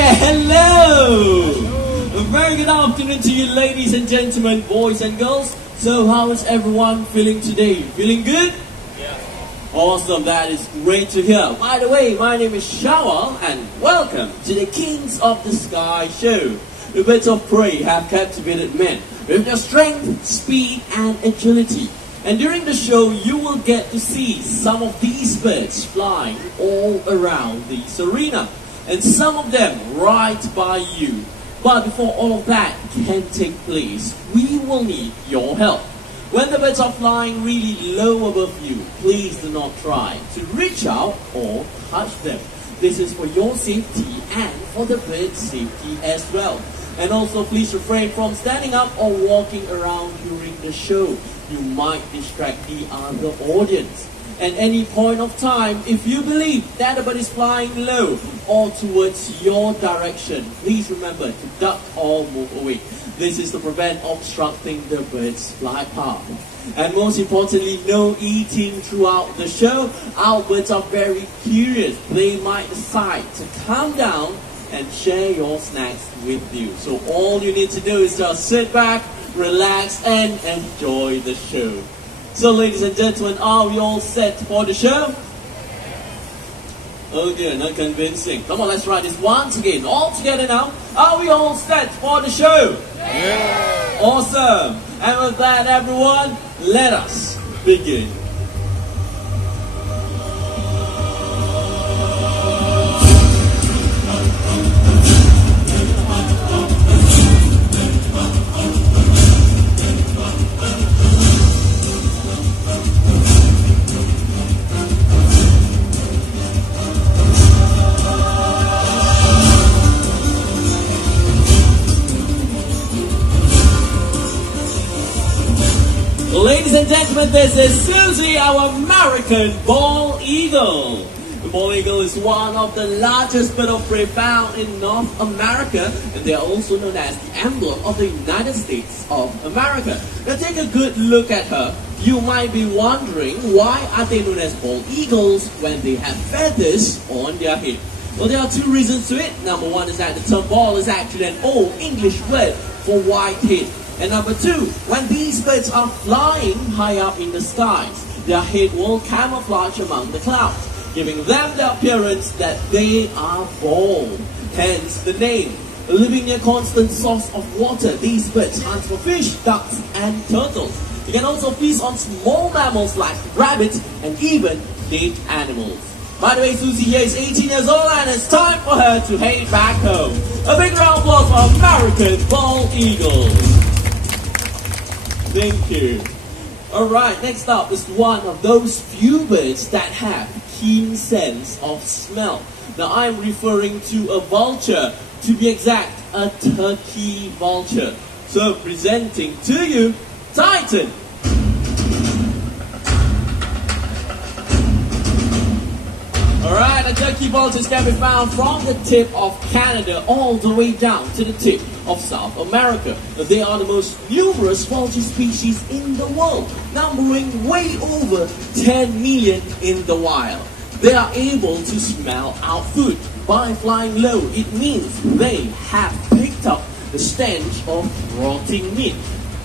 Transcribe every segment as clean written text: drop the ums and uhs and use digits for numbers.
Yeah, hello! A very good afternoon to you ladies and gentlemen, boys and girls. So how is everyone feeling today? Feeling good? Yeah. Awesome, that is great to hear. By the way, my name is Shawal and welcome to the Kings of the Sky show. The birds of prey have captivated men with their strength, speed and agility. And during the show, you will get to see some of these birds flying all around this arena. And some of them right by you. But before all of that can take place, we will need your help. When the birds are flying really low above you, please do not try to reach out or touch them. This is for your safety and for the bird's safety as well. And also please refrain from standing up or walking around during the show. You might distract the other audience. At any point of time, if you believe that a bird is flying low or towards your direction, please remember to duck or move away. This is to prevent obstructing the bird's flight path. And most importantly, no eating throughout the show. Our birds are very curious. They might decide to calm down and share your snacks with you. So all you need to do is just sit back, relax and enjoy the show. So ladies and gentlemen, are we all set for the show? Oh dear, not convincing. Come on, let's try this once again. All together now. Are we all set for the show? Yeah. Awesome. And with that everyone, let us begin. Ladies and gentlemen, this is Susie, our American bald eagle. The bald eagle is one of the largest bird of prey found in North America, and they are also known as the emblem of the United States of America. Now take a good look at her. You might be wondering, why are they known as bald eagles when they have feathers on their head? Well, there are two reasons to it. Number one is that the term bald is actually an old English word for white head. And number two, when these birds are flying high up in the skies, their head will camouflage among the clouds, giving them the appearance that they are bald. Hence the name. Living near constant source of water, these birds hunt for fish, ducks and turtles. They can also feast on small mammals like rabbits and even big animals. By the way, Susie here is 18 years old and it's time for her to head back home. A big round of applause for American bald eagles. Thank you. Alright, next up is one of those few birds that have keen sense of smell. Now I'm referring to a vulture, to be exact, a turkey vulture. So presenting to you, Titan. Alright, the turkey vultures can be found from the tip of Canada all the way down to the tip of South America. They are the most numerous vulture species in the world, numbering way over 10 million in the wild. They are able to smell out food. By flying low, it means they have picked up the stench of rotting meat.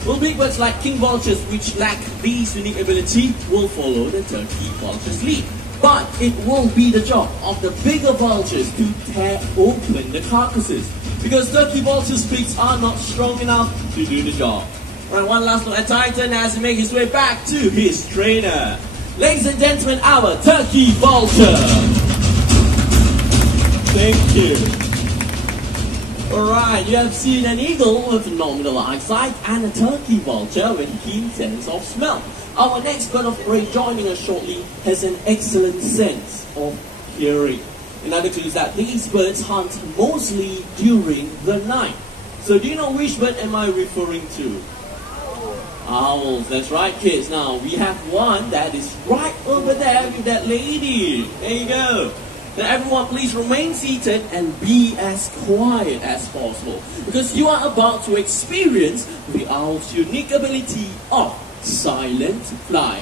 Well, big birds like king vultures, which lack this unique ability, will follow the turkey vulture's lead. But it will be the job of the bigger vultures to tear open the carcasses, because turkey vultures' beaks are not strong enough to do the job. Alright, one last look at Titan as he makes his way back to his trainer. Ladies and gentlemen, our turkey vulture. Thank you. Alright, you have seen an eagle with phenomenal eyesight and a turkey vulture with keen sense of smell. Our next bird of prey joining us shortly has an excellent sense of hearing. Another clue is that these birds hunt mostly during the night. So do you know which bird am I referring to? Owls, that's right kids. Now we have one that is right over there with that lady. There you go. Now everyone please remain seated and be as quiet as possible, because you are about to experience the owl's unique ability of silent flight.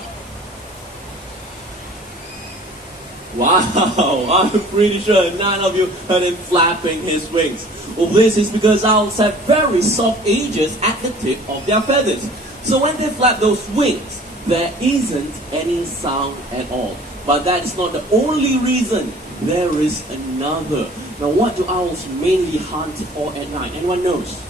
Wow, I'm pretty sure none of you heard him flapping his wings. Well, this is because owls have very soft edges at the tip of their feathers. So when they flap those wings, there isn't any sound at all. But that is not the only reason. There is another. Now, what do owls mainly hunt for at night? Anyone knows?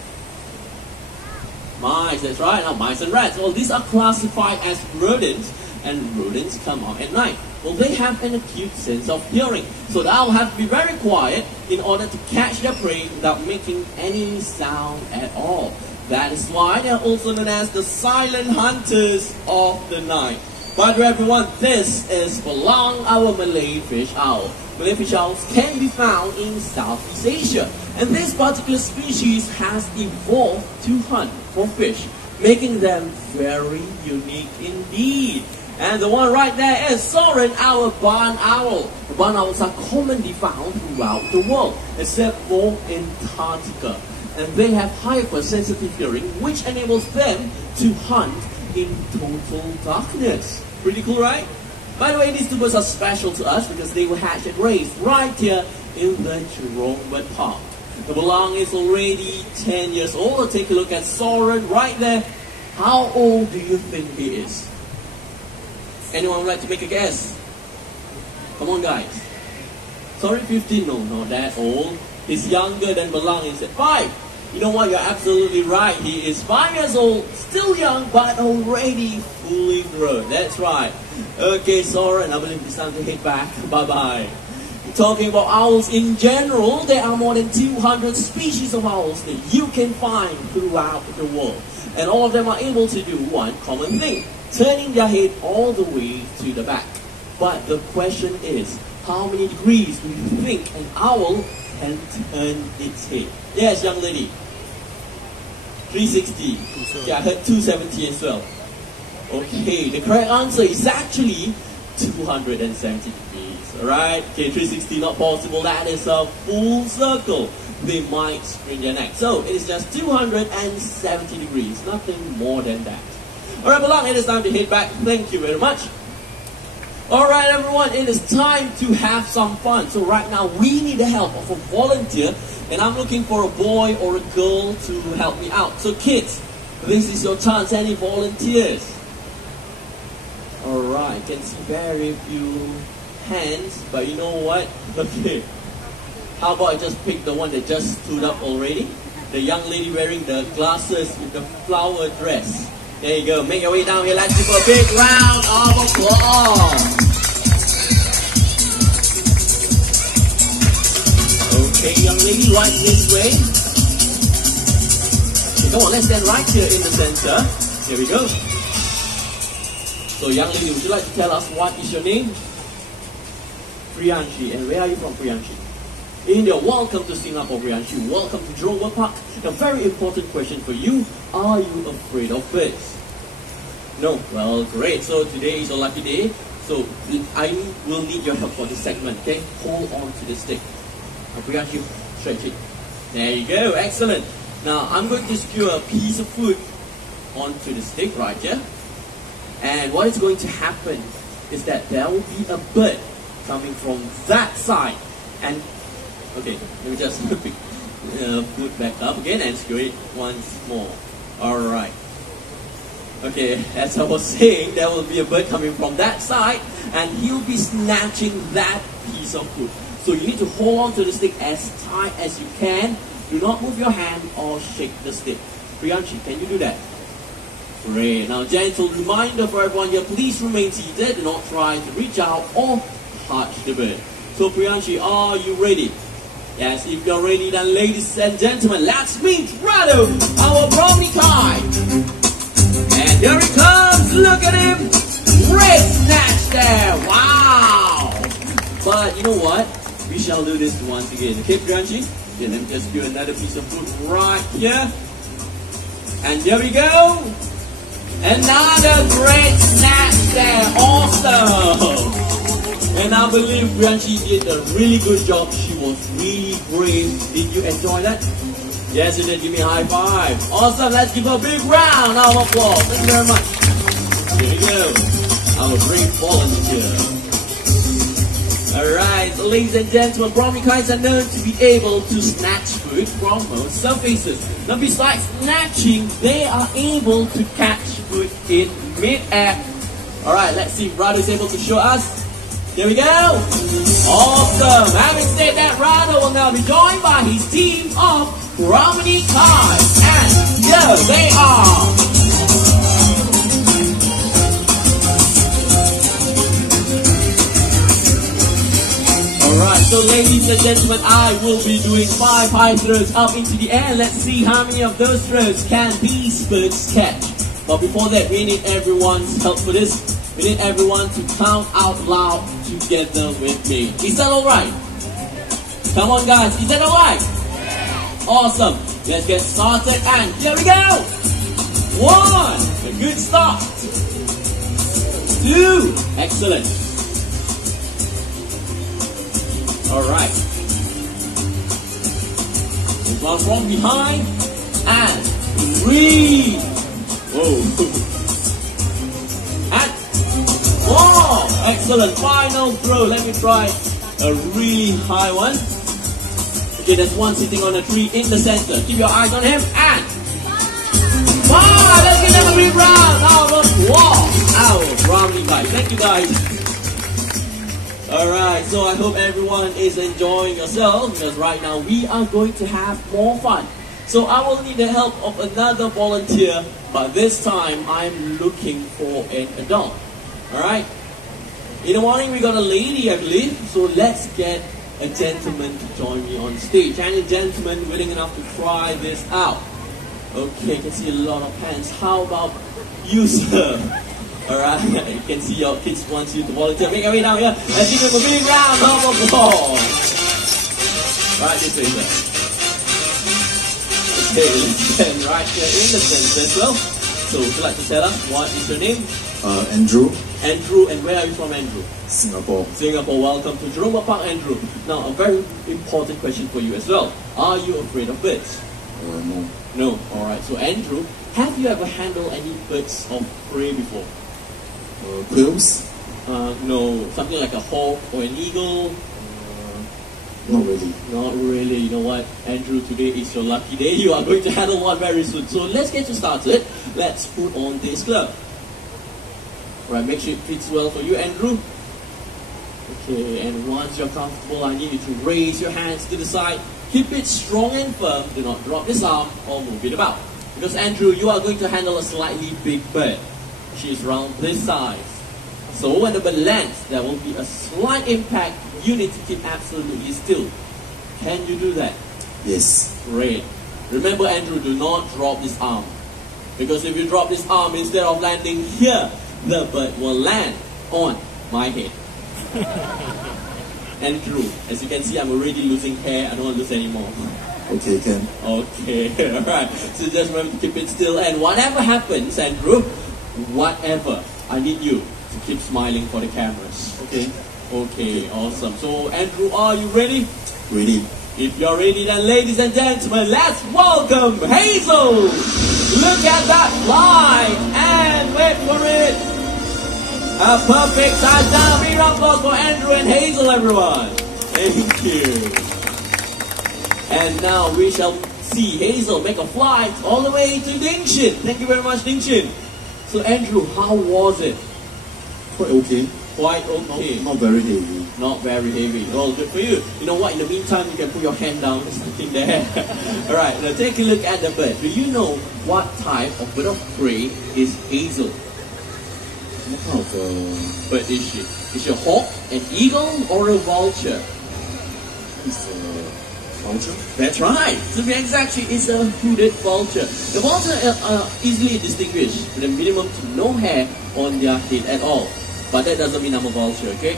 Mice, that's right. Now, mice and rats. Well, these are classified as rodents, and rodents come out at night. Well, they have an acute sense of hearing, so the owl have to be very quiet in order to catch their prey without making any sound at all. That is why they are also known as the silent hunters of the night. By the way, everyone, this is Belang, our Malay fish owl. Malay fish owls can be found in Southeast Asia, and this particular species has evolved to hunt for fish, making them very unique indeed. And the one right there is Soren, our barn owl. The barn owls are commonly found throughout the world, except for Antarctica. And they have hypersensitive hearing, which enables them to hunt in total darkness. Pretty cool, right? By the way, these two birds are special to us because they were hatched and raised right here in the Jurong Bird Park. The Belang is already 10 years old. Take a look at Soren right there. How old do you think he is? Anyone would like to make a guess? Come on, guys. Sorry, 15? No, not that old. He's younger than Belang. He's at 5. You know what? You're absolutely right. He is 5 years old, still young, but already fully grown. That's right. Okay, Soren, I believe it's time to head back. Bye-bye. Talking about owls in general, there are more than 200 species of owls that you can find throughout the world. And all of them are able to do one common thing, turning their head all the way to the back. But the question is, how many degrees do you think an owl can turn its head? Yes, young lady. 360. Yeah, I heard 270 as well. Okay, the correct answer is actually 270 degrees. Alright, okay, 360 not possible. That is a full circle. They might sprain their neck. So it is just 270 degrees, nothing more than that. Alright, Belang, it is time to head back. Thank you very much. Alright, everyone, it is time to have some fun. So right now, we need the help of a volunteer, and I'm looking for a boy or a girl to help me out. So kids, this is your chance. Any volunteers? Alright, can see very few hands, but you know what? Okay. How about I just pick the one that just stood up already? The young lady wearing the glasses with the flower dress. There you go. Make your way down here. Let's give a big round of applause. Okay, young lady, right this way. Okay, come on, let's stand right here in the center. Here we go. So, young lady, would you like to tell us what is your name? Priyanshi. And where are you from, Priyanshi? India. Welcome to Singapore, Priyanshi. Welcome to Jurong Bird Park. A very important question for you. Are you afraid of birds? No? Well, great. So today is your lucky day. So I will need your help for this segment, okay? Hold on to the stick. Priyanshi, stretch it. There you go. Excellent. Now, I'm going to skewer a piece of food onto the stick right here. And what is going to happen is that there will be a bird coming from that side. And okay, let me just pick food back up again and skewer it once more. Alright. Okay, as I was saying, there will be a bird coming from that side and he'll be snatching that piece of food. So you need to hold on to the stick as tight as you can. Do not move your hand or shake the stick. Priyanshi, can you do that? Great. Now, gentle reminder for everyone here, please remain seated. Do not try to reach out or touch the bird. So Priyanshi, are you ready? Yes, if you're ready, then ladies and gentlemen, let's meet Rado, our brownie kite. And here he comes, look at him. Great snatch there, wow. But you know what? We shall do this once again. Okay, Priyanshi? Okay, let me just do another piece of food right here. And here we go. Another great snatch there, awesome. And I believe Priyanshi did a really good job. She was really brave. Did you enjoy that? Yes, you did. Give me a high five. Awesome. Let's give her a big round of applause. Thank you very much. Here we go. Our great volunteer. Alright, so ladies and gentlemen, brownie kites are known to be able to snatch food from most surfaces. Now besides snatching, they are able to catch food in mid-air. Alright, let's see if Rado is able to show us. Here we go! Awesome! Having said that, Rado will now be joined by his team of brownie kites. And here they are! Alright, so ladies and gentlemen, I will be doing 5 high throws up into the air. Let's see how many of those throws can these birds catch. But before that, we need everyone's help for this. We need everyone to count out loud together with me. Is that alright? Come on guys, is that alright? Awesome. Let's get started and here we go! 1, a good start. 2, excellent. Alright. One from behind. And 3. Whoa. And 4. Excellent. Final throw. Let me try a really high one. Okay, there's one sitting on a tree in the center. Keep your eyes on him. And 5. Let's give them a big round. How about wow. Ow. Rounding guys. Thank you guys. Alright, so I hope everyone is enjoying yourself because right now we are going to have more fun. So I will need the help of another volunteer, but this time I'm looking for an adult. Alright? In the morning we got a lady, I believe, so let's get a gentleman to join me on stage. And a gentleman willing enough to try this out. Okay, I can see a lot of hands. How about you, sir? Alright, you can see your kids want you to volunteer. Make your way down here. Let's give them a big round of applause. Right this way, sir. Okay, let's stand right here in the center as well. So, would you like to tell us what is your name? Andrew. Andrew, and where are you from, Andrew? Singapore. Singapore, welcome to Jurong Bird, Andrew. Now, a very important question for you as well. Are you afraid of birds? No. No, alright. So, Andrew, have you ever handled any birds of prey before? Quills? No, something like a hawk or an eagle? Not really. Not really. You know what, Andrew, today is your lucky day. You are going to handle one very soon. So let's get you started. Let's put on this glove. Right, make sure it fits well for you, Andrew. Okay, and once you're comfortable, I need you to raise your hands to the side. Keep it strong and firm. Do not drop this arm or move it about. Because Andrew, you are going to handle a slightly big bird. She's around this size. So when the bird lands, there will be a slight impact. You need to keep absolutely still. Can you do that? Yes. Great. Remember, Andrew, do not drop this arm. Because if you drop this arm, instead of landing here, the bird will land on my head. Andrew, as you can see, I'm already losing hair. I don't want to lose any more. Okay, can. Okay, alright. So just remember to keep it still. And whatever happens, Andrew, whatever, I need you to keep smiling for the cameras. Okay. Okay, awesome. So Andrew, are you ready? Ready. If you're ready, then ladies and gentlemen, let's welcome Hazel. Look at that fly and wait for it. A perfect size down. Big round of applause for Andrew and Hazel, everyone. Thank you. And now we shall see Hazel make a flight all the way to Dingshin. Thank you very much, Dingshin. So Andrew, how was it? Quite okay. Quite okay. Not very heavy. Not very heavy. Well, good for you. You know what? In the meantime, you can put your hand down. There's nothing there. Alright, now take a look at the bird. Do you know what type of bird of prey is Hazel? What kind of Bird is she? Is she a hawk, an eagle, or a vulture? It's a vulture? That's right. To be exact, she is a hooded vulture. The vulture are easily distinguished with a minimum to no hair on their head at all. But that doesn't mean I'm a vulture, okay?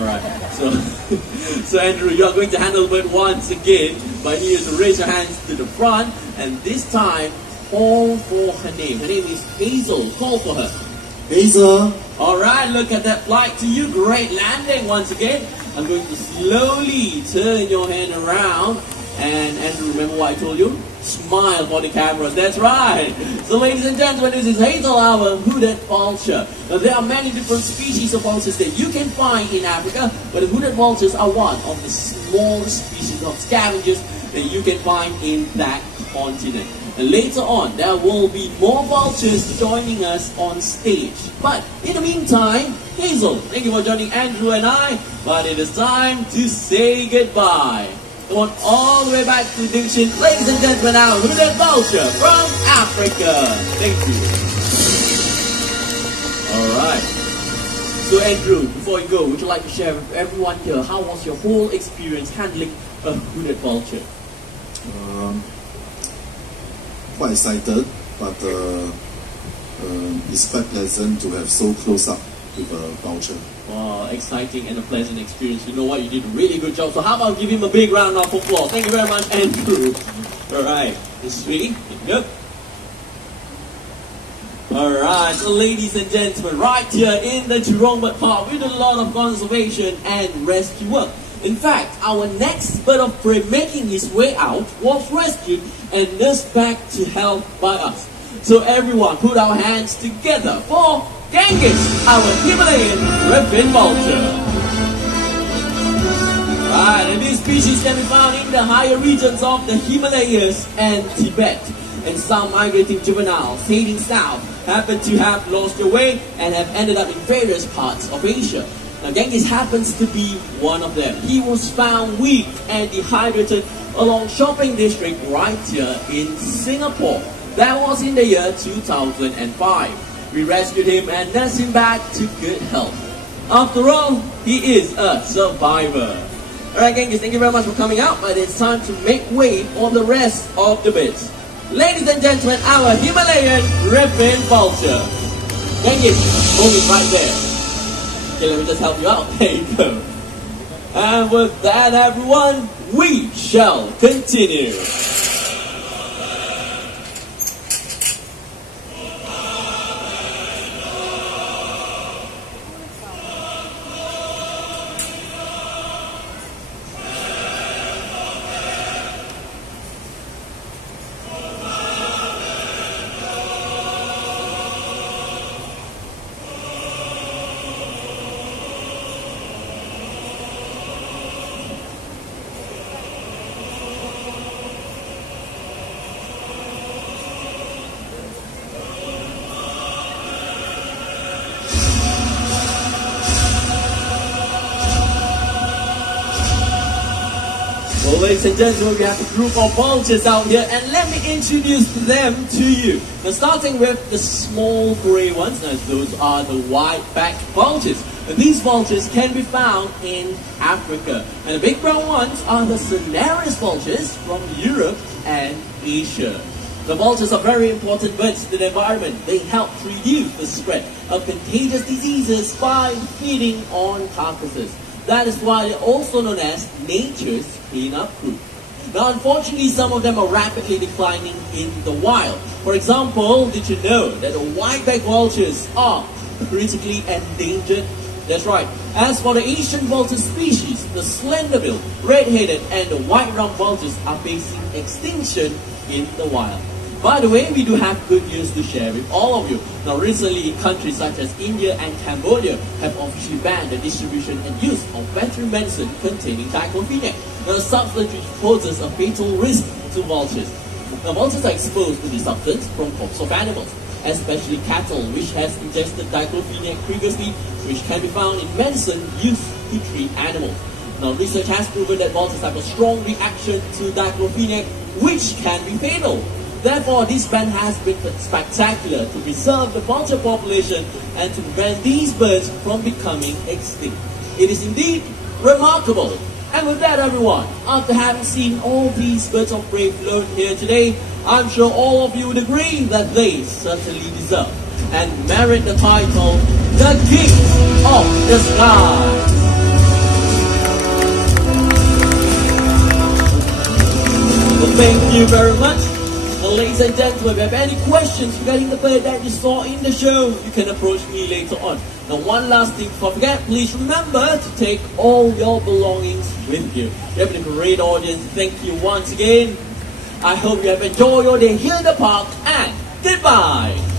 Alright, so Andrew, you are going to handle the bird once again, but I need you to raise your hands to the front, and this time, call for her name. Her name is Hazel. Call for her. Hazel! Alright, look at that flight to you. Great landing once again. I'm going to slowly turn your hand around, And Andrew, remember what I told you? Smile for the cameras, that's right. So ladies and gentlemen, this is Hazel, our hooded vulture. Now there are many different species of vultures that you can find in Africa, but the hooded vultures are one of the smallest species of scavengers that you can find in that continent. And later on, there will be more vultures joining us on stage. But in the meantime, Hazel, thank you for joining Andrew and I, but it is time to say goodbye. Come on all the way back to Diction. Ladies and gentlemen, our hooded vulture from Africa. Thank you. Alright. So Andrew, before you go, would you like to share with everyone here, how was your whole experience handling a hooded vulture? Quite excited, but it's quite pleasant to have so close up with a vulture. Wow, exciting and a pleasant experience. You know what? You did a really good job. So how about give him a big round of applause? Thank you very much, Andrew. Alright, this sweetie, good. Alright, so ladies and gentlemen, right here in the Jurong Bird Park, we did a lot of conservation and rescue work. In fact, our next bird of prey making his way out was rescued and nursed back to health by us. So everyone put our hands together for Genghis, our Himalayan red-fin vulture. Right, and this species can be found in the higher regions of the Himalayas and Tibet. And some migrating juveniles heading south happen to have lost their way and have ended up in various parts of Asia. Now Genghis happens to be one of them. He was found weak and dehydrated along shopping district right here in Singapore. That was in the year 2005. We rescued him and nursed him back to good health. After all, he is a survivor. Alright Genghis, thank you very much for coming out, but it's time to make way for the rest of the birds. Ladies and gentlemen, our Himalayan red-fin vulture. Genghis, hold it right there. Okay, let me just help you out. There you go. And with that, everyone, we shall continue. Well, ladies and gentlemen, we have a group of vultures out here, and let me introduce them to you. Now, starting with the small grey ones, now those are the white-backed vultures. And these vultures can be found in Africa. And the big brown ones are the cinereous vultures from Europe and Asia. The vultures are very important birds to the environment. They help reduce the spread of contagious diseases by feeding on carcasses. That is why they're also known as nature's cleanup crew. Now, unfortunately, some of them are rapidly declining in the wild. For example, did you know that the white-backed vultures are critically endangered? That's right. As for the Asian vulture species, the slender-billed, red-headed, and the white-rump vultures are facing extinction in the wild. By the way, we do have good news to share with all of you. Now, recently, countries such as India and Cambodia have officially banned the distribution and use of veterinary medicine containing diclofenac, a substance which poses a fatal risk to vultures. Now, vultures are exposed to this substance from corpses of animals, especially cattle, which has ingested diclofenac previously, which can be found in medicine used to treat animals. Now, research has proven that vultures have a strong reaction to diclofenac, which can be fatal. Therefore, this ban has been spectacular to preserve the vulture population and to prevent these birds from becoming extinct. It is indeed remarkable. And with that, everyone, after having seen all these birds of prey float here today, I'm sure all of you would agree that they certainly deserve and merit the title, the Kings of the Sky. Well, thank you very much. ladies and gentlemen, if you have any questions regarding the bird that you saw in the show, you can approach me later on. Now, one last thing before I forget, please remember to take all your belongings with you. You have been a great audience. Thank you once again. I hope you have enjoyed your day here in the park, and goodbye.